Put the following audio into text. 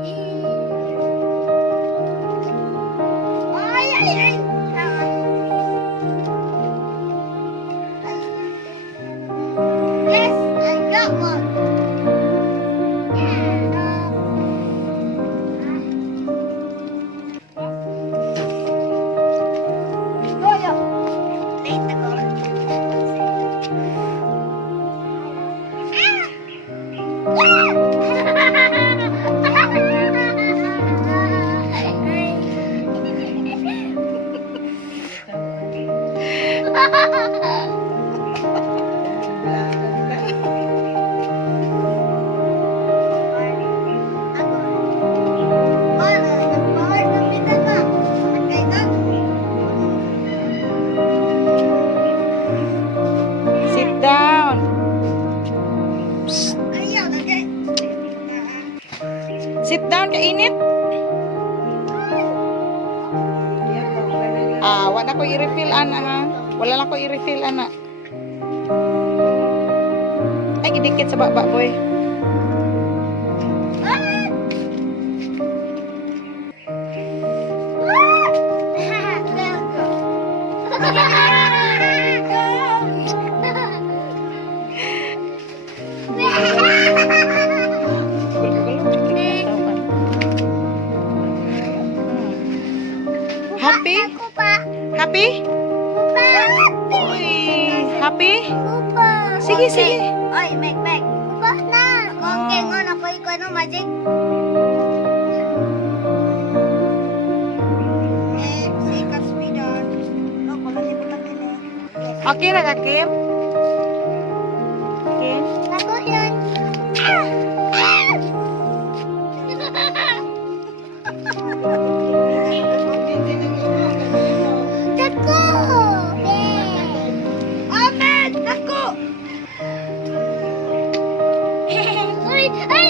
Ay, ay, ay. Yes, I got one. Toyo. Late ako. Sit down. Psst. Sit down, kainit. Wala ko i-refill, ana, ha? Wala lang ko i-refill, ana. Ay, gidikit sa baba, boy. Happy? Happy? Uy, happy? Sige, sige. Oy, Meg. Kupa na. Okay, ngon ako ikaw no magic. Sikat speedon. No, pala ni kita kini. Okay na ka, Kim? Kim? Ako yun. Dako! Ahmed! Dako! Uy! Ay!